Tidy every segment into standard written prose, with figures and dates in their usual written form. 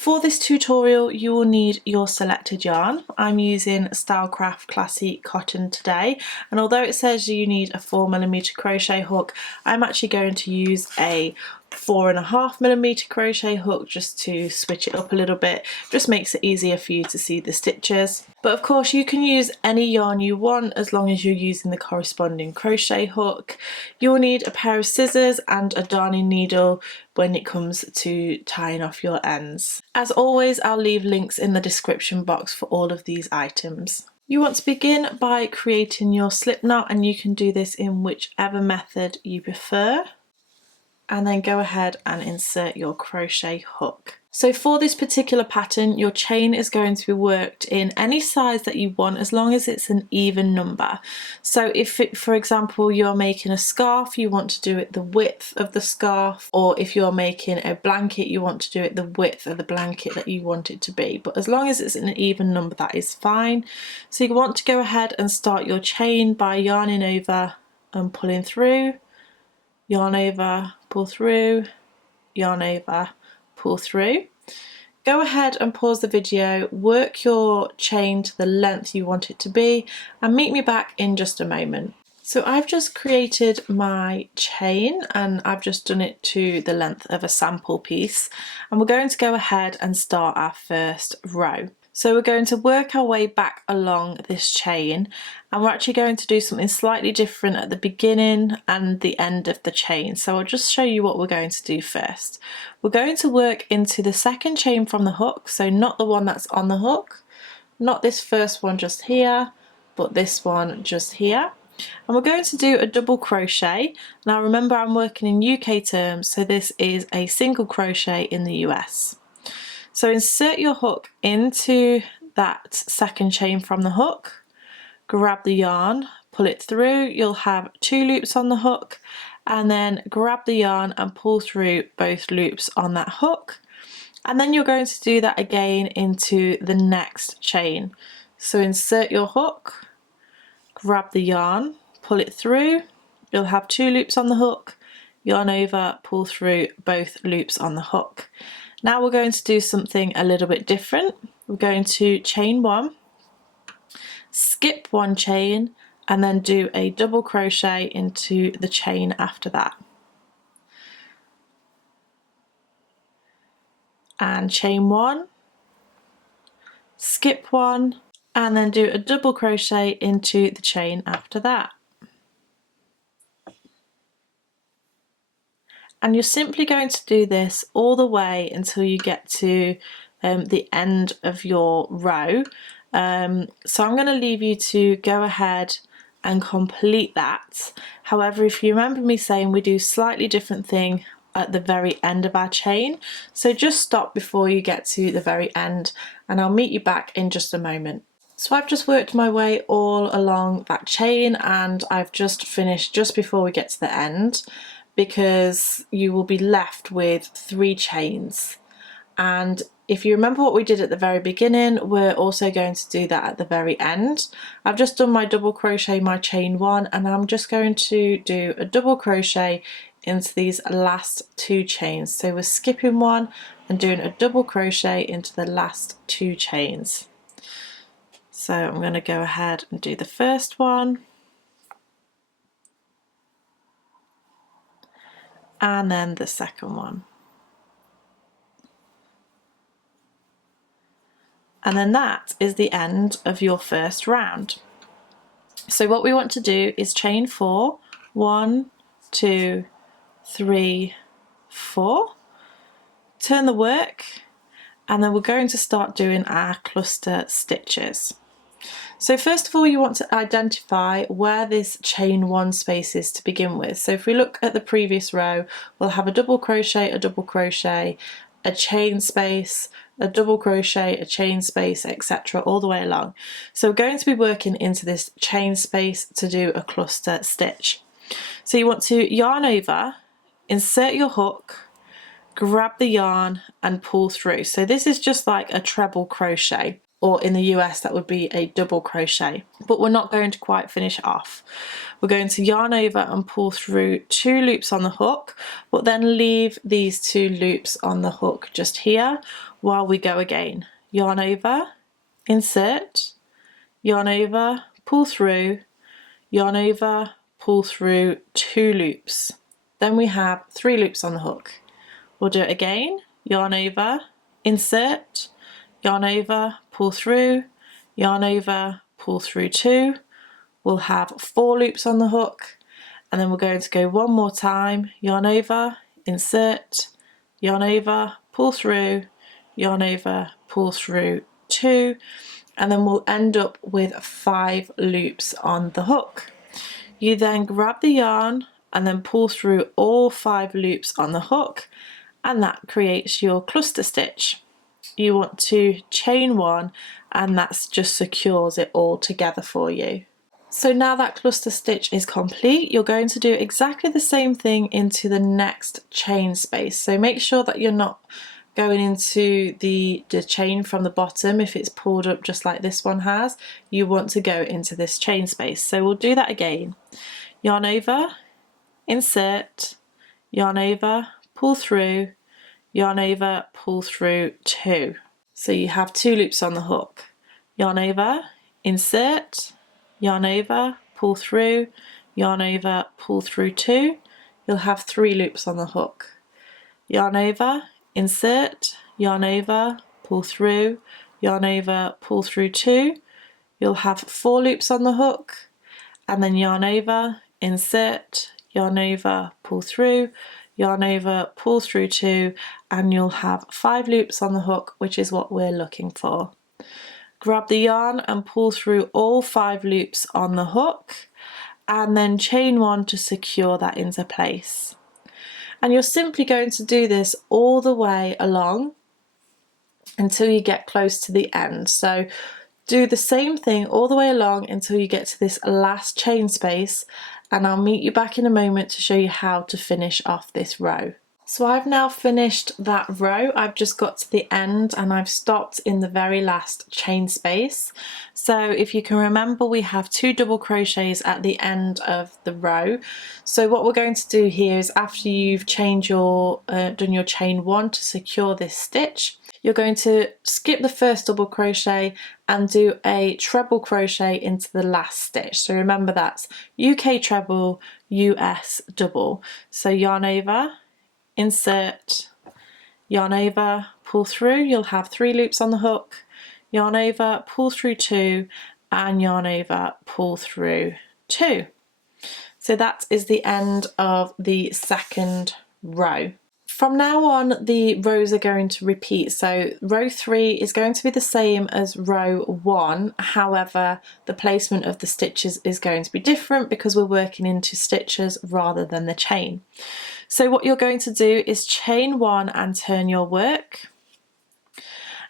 For this tutorial you will need your selected yarn. I'm using Stylecraft Classique cotton today, and although it says you need a 4mm crochet hook, I'm actually going to use a 4.5mm crochet hook just to switch it up a little bit. Just makes it easier for you to see the stitches. But of course you can use any yarn you want as long as you're using the corresponding crochet hook. You'll need a pair of scissors and a darning needle when it comes to tying off your ends. As always, I'll leave links in the description box for all of these items. You want to begin by creating your slip knot, and you can do this in whichever method you prefer. And then go ahead and insert your crochet hook. So for this particular pattern, your chain is going to be worked in any size that you want as long as it's an even number. So if, for example, you're making a scarf, you want to do it the width of the scarf, or if you're making a blanket, you want to do it the width of the blanket that you want it to be. But as long as it's an even number, that is fine. So you want to go ahead and start your chain by yarning over and pulling through, yarn over, pull through, yarn over, pull through. Go ahead and pause the video, work your chain to the length you want it to be, and meet me back in just a moment. So I've just created my chain and I've just done it to the length of a sample piece, and we're going to go ahead and start our first row. So we're going to work our way back along this chain, and we're actually going to do something slightly different at the beginning and the end of the chain. So I'll just show you what we're going to do first. We're going to work into the second chain from the hook, so not the one that's on the hook, not this first one just here, but this one just here. And we're going to do a double crochet. Now remember, I'm working in UK terms, so this is a single crochet in the US. So insert your hook into that second chain from the hook, grab the yarn, pull it through, you'll have 2 loops on the hook, and then grab the yarn and pull through both loops on that hook. And then you're going to do that again into the next chain. So insert your hook, grab the yarn, pull it through, you'll have 2 loops on the hook, yarn over, pull through both loops on the hook. Now we're going to do something a little bit different. We're going to chain 1, skip 1 chain, and then do a double crochet into the chain after that. And chain 1, skip 1, and then do a double crochet into the chain after that. And you're simply going to do this all the way until you get to the end of your row. So I'm going to leave you to go ahead and complete that. However, if you remember me saying we do slightly different thing at the very end of our chain, so just stop before you get to the very end and I'll meet you back in just a moment. So I've just worked my way all along that chain and I've just finished just before we get to the end, because you will be left with 3 chains. And if you remember what we did at the very beginning, we're also going to do that at the very end. I've just done my double crochet, my chain 1, and I'm just going to do a double crochet into these last 2 chains. So we're skipping 1 and doing a double crochet into the last 2 chains. So I'm going to go ahead and do the first one, and then the second one. And then that is the end of your first round. So what we want to do is chain 4, 1, 2, 3, 4, turn the work, and then we're going to start doing our cluster stitches. So first of all, you want to identify where this chain 1 space is to begin with. So if we look at the previous row, we'll have a double crochet, a chain space, a double crochet, a chain space, etc., all the way along. So we're going to be working into this chain space to do a cluster stitch. So you want to yarn over, insert your hook, grab the yarn and pull through. So this is just like a treble crochet. or in the US that would be a double crochet, but we're not going to quite finish it off. We're going to yarn over and pull through 2 loops on the hook, but then leave these 2 loops on the hook just here while we go again. Yarn over, insert, yarn over, pull through, yarn over, pull through 2 loops. Then we have 3 loops on the hook. We'll do it again, yarn over, insert, yarn over, pull through, yarn over, pull through 2. We'll have 4 loops on the hook, and then we're going to go one more time, yarn over, insert, yarn over, pull through, yarn over, pull through 2, and then we'll end up with 5 loops on the hook. You then grab the yarn and then pull through all 5 loops on the hook, and that creates your cluster stitch. You want to chain 1, and that just secures it all together for you. So now that cluster stitch is complete, you're going to do exactly the same thing into the next chain space. So make sure that you're not going into the chain from the bottom. If it's pulled up just like this one has, you want to go into this chain space. So we'll do that again. Yarn over, insert, yarn over, pull through, yarn over, pull through 2. So you have 2 loops on the hook. Yarn over, insert, yarn over, pull through, yarn over, pull through 2. You'll have 3 loops on the hook. Yarn over, insert, yarn over, pull through, yarn over, pull through 2. You'll have 4 loops on the hook, and then yarn over, insert, yarn over, pull through, yarn over, pull through 2, and you'll have 5 loops on the hook, which is what we're looking for. Grab the yarn and pull through all 5 loops on the hook, and then chain 1 to secure that into place. And you're simply going to do this all the way along until you get close to the end. So do the same thing all the way along until you get to this last chain space, and I'll meet you back in a moment to show you how to finish off this row. So I've now finished that row. I've just got to the end and I've stopped in the very last chain space. So if you can remember, we have 2 double crochets at the end of the row. So what we're going to do here is, after you've chained your done your chain 1 to secure this stitch, you're going to skip the first double crochet and do a treble crochet into the last stitch. So remember, that's UK treble, US double. So yarn over, insert, yarn over, pull through, you'll have 3 loops on the hook, yarn over, pull through 2, and yarn over, pull through 2. So that is the end of the second row. From now on, the rows are going to repeat. So row 3 is going to be the same as row 1. However, the placement of the stitches is going to be different because we're working into stitches rather than the chain. So what you're going to do is chain 1 and turn your work.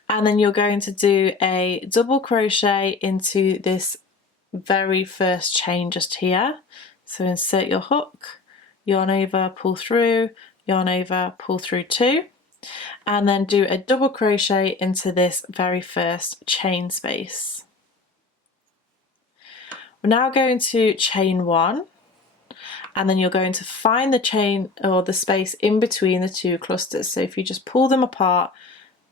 And then you're going to do a double crochet into this very first chain just here. So insert your hook, yarn over, pull through, yarn over, pull through 2, and then do a double crochet into this very first chain space. We're now going to chain 1, and then you're going to find the chain or the space in between the 2 clusters. So if you just pull them apart,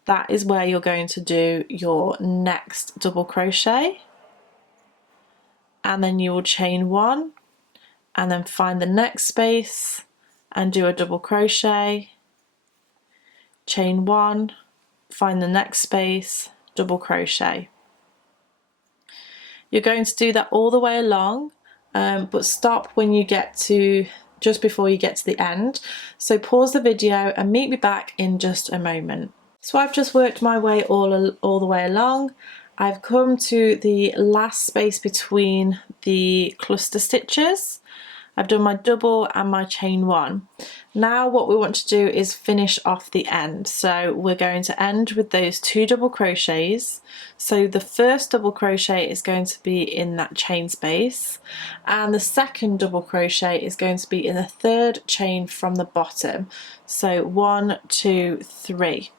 that is where you're going to do your next double crochet, and then you will chain 1 and then find the next space and do a double crochet, chain 1, find the next space, double crochet. You're going to do that all the way along, but stop when you get to just before you get to the end. So pause the video and meet me back in just a moment. So I've just worked my way all the way along. I've come to the last space between the cluster stitches. I've done my double and my chain 1. Now what we want to do is finish off the end. So we're going to end with those 2 double crochets. So the first double crochet is going to be in that chain space, and the second double crochet is going to be in the 3rd chain from the bottom. So 1, 2, 3.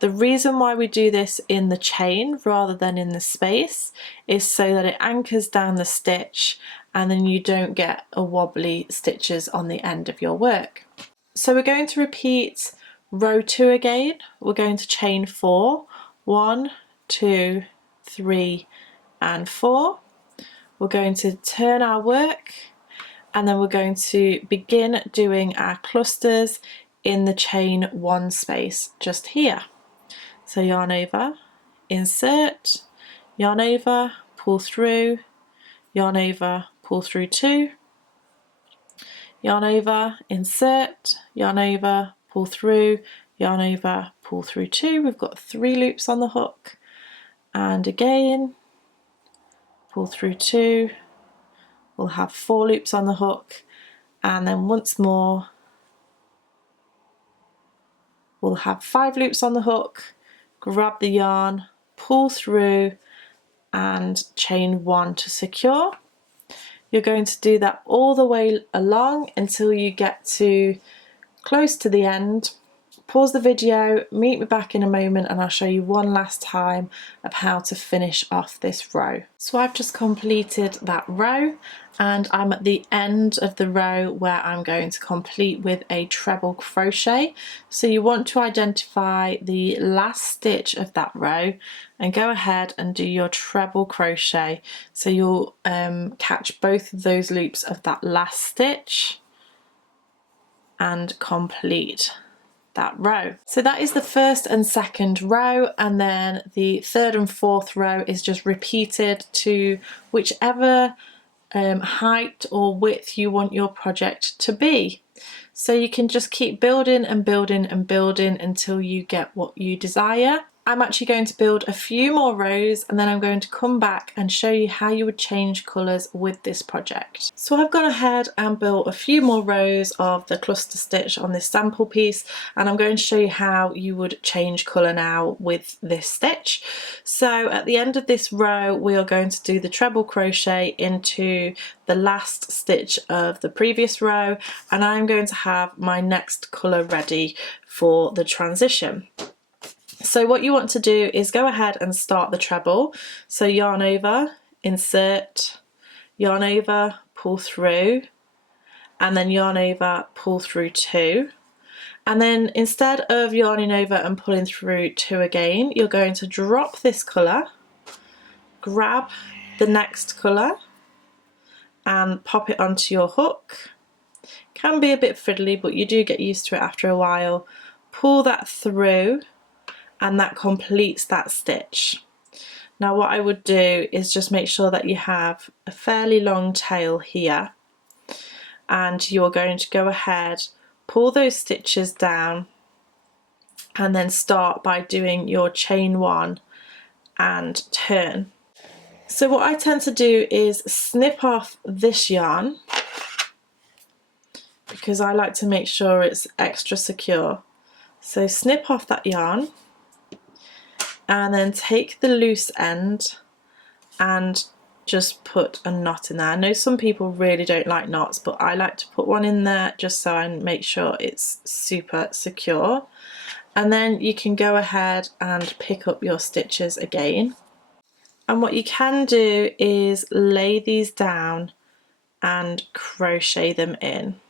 The reason why we do this in the chain rather than in the space is so that it anchors down the stitch and then you don't get a wobbly stitches on the end of your work. So we're going to repeat row 2 again. We're going to chain 4, 1, 2, 3 and 4. We're going to turn our work and then we're going to begin doing our clusters in the chain 1 space just here. So yarn over, insert, yarn over, pull through, yarn over, pull through 2, yarn over, insert, yarn over, pull through, yarn over, pull through 2. We've got 3 loops on the hook, and again pull through 2. We'll have 4 loops on the hook, and then once more we'll have 5 loops on the hook, grab the yarn, pull through and chain 1 to secure. You're going to do that all the way along until you get to close to the end. Pause the video, meet me back in a moment and I'll show you one last time of how to finish off this row. So I've just completed that row and I'm at the end of the row where I'm going to complete with a treble crochet. So you want to identify the last stitch of that row and go ahead and do your treble crochet. So you'll catch both of those loops of that last stitch and complete that row. So that is the first and second row, and then the third and fourth row is just repeated to whichever height or width you want your project to be. So you can just keep building and building and building until you get what you desire. I'm actually going to build a few more rows and then I'm going to come back and show you how you would change colours with this project. So I've gone ahead and built a few more rows of the cluster stitch on this sample piece, and I'm going to show you how you would change colour now with this stitch. So at the end of this row we are going to do the treble crochet into the last stitch of the previous row, and I'm going to have my next colour ready for the transition. So what you want to do is go ahead and start the treble. So yarn over, insert, yarn over, pull through, and then yarn over, pull through 2. And then instead of yarning over and pulling through 2 again, you're going to drop this colour, grab the next colour and pop it onto your hook. Can be a bit fiddly, but you do get used to it after a while. Pull that through and that completes that stitch. Now what I would do is just make sure that you have a fairly long tail here, and you're going to go ahead, pull those stitches down and then start by doing your chain 1 and turn. So what I tend to do is snip off this yarn because I like to make sure it's extra secure. So snip off that yarn and then take the loose end and just put a knot in there. I know some people really don't like knots, but I like to put one in there just so I make sure it's super secure. And then you can go ahead and pick up your stitches again. And what you can do is lay these down and crochet them in.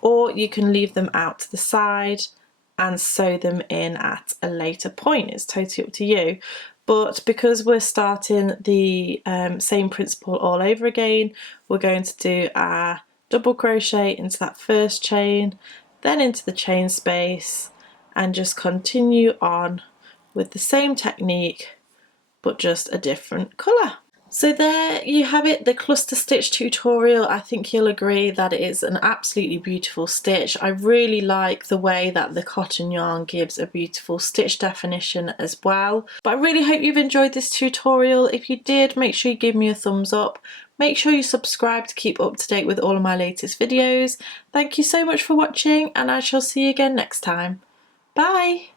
Or you can leave them out to the side and sew them in at a later point. It's totally up to you, but because we're starting the same principle all over again, we're going to do our double crochet into that first chain, then into the chain space, and just continue on with the same technique but just a different colour. So there you have it, the cluster stitch tutorial. I think you'll agree that it is an absolutely beautiful stitch. I really like the way that the cotton yarn gives a beautiful stitch definition as well. But I really hope you've enjoyed this tutorial. If you did, make sure you give me a thumbs up. Make sure you subscribe to keep up to date with all of my latest videos. Thank you so much for watching and I shall see you again next time. Bye!